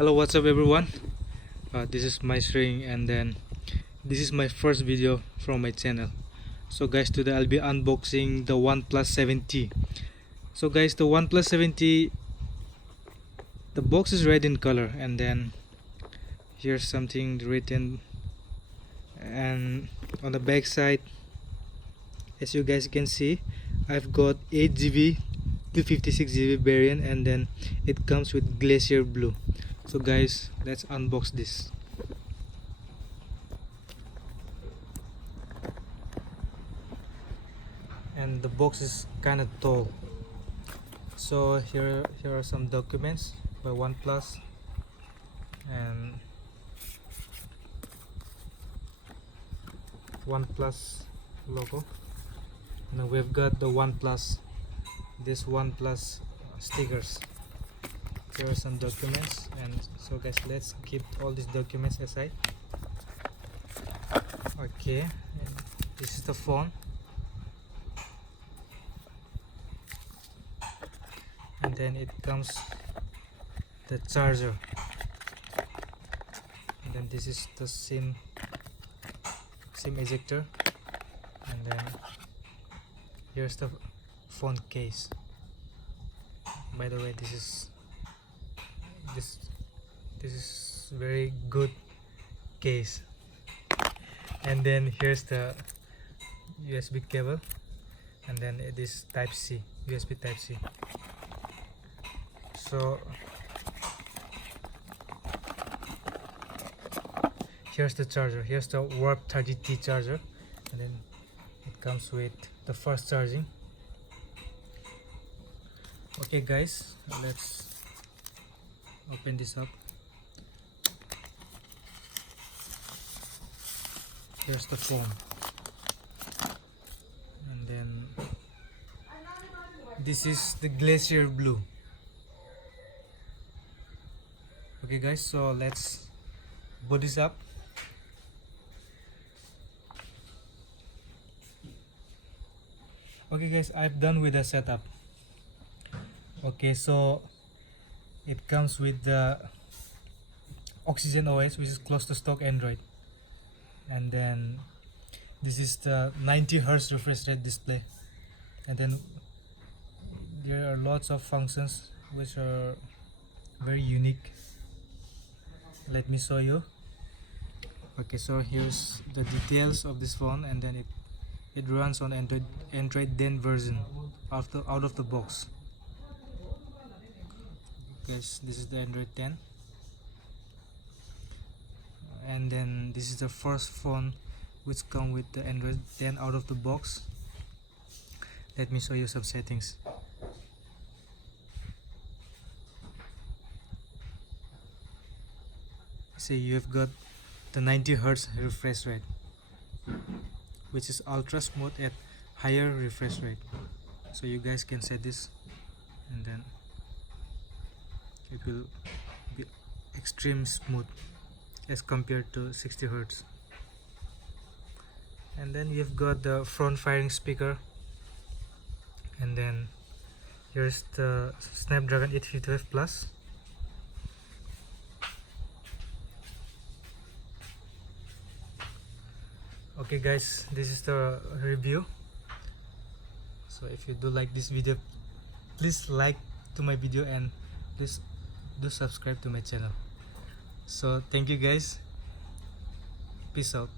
Hello, what's up everyone? This is my string, and then this is my first video from my channel. So guys, today I'll be unboxing the OnePlus 7T. So guys, the OnePlus 7T, the box is red in color, and then here's something written, and on the back side, as you guys can see, I've got 8GB to 56GB variant, and then it comes with Glacier Blue. So guys, let's unbox this. And the box is kind of tall, so here are some documents by OnePlus, and OnePlus logo. Now we've got the OnePlus, this OnePlus stickers. Here are some documents, and so guys, let's keep all these documents aside. Okay, and this is the phone, and then it comes the charger, and then this is the SIM ejector, and then here's the phone case. By the way, this is very good case. And then here's the USB cable, and then this USB type C. So here's the charger. Here's the Warp 30T charger, and then it comes with the fast charging. Okay guys, let's open this up. Here's the phone, and then this is the Glacier Blue. Okay guys, so let's boot this up. Okay guys, I've done with the setup. Okay, so it comes with the Oxygen OS, which is close to stock Android, and then this is the 90Hz refresh rate display, and then there are lots of functions which are very unique. Let me show you. Okay, so here's the details of this phone, and then it runs on Android 10 version out of the box. Guys, this is the Android 10, and then this is the first phone which come with the Android 10 out of the box. Let me show you some settings. See, you've got the 90Hz refresh rate, which is ultra smooth at higher refresh rate. So you guys can set this, and then it will be extreme smooth as compared to 60Hz. And then you've got the front firing speaker, and then here's the Snapdragon 855 Plus. Okay guys, this is the review. So if you do like this video, please like to my video, and please do subscribe to my channel. So thank you guys, peace out.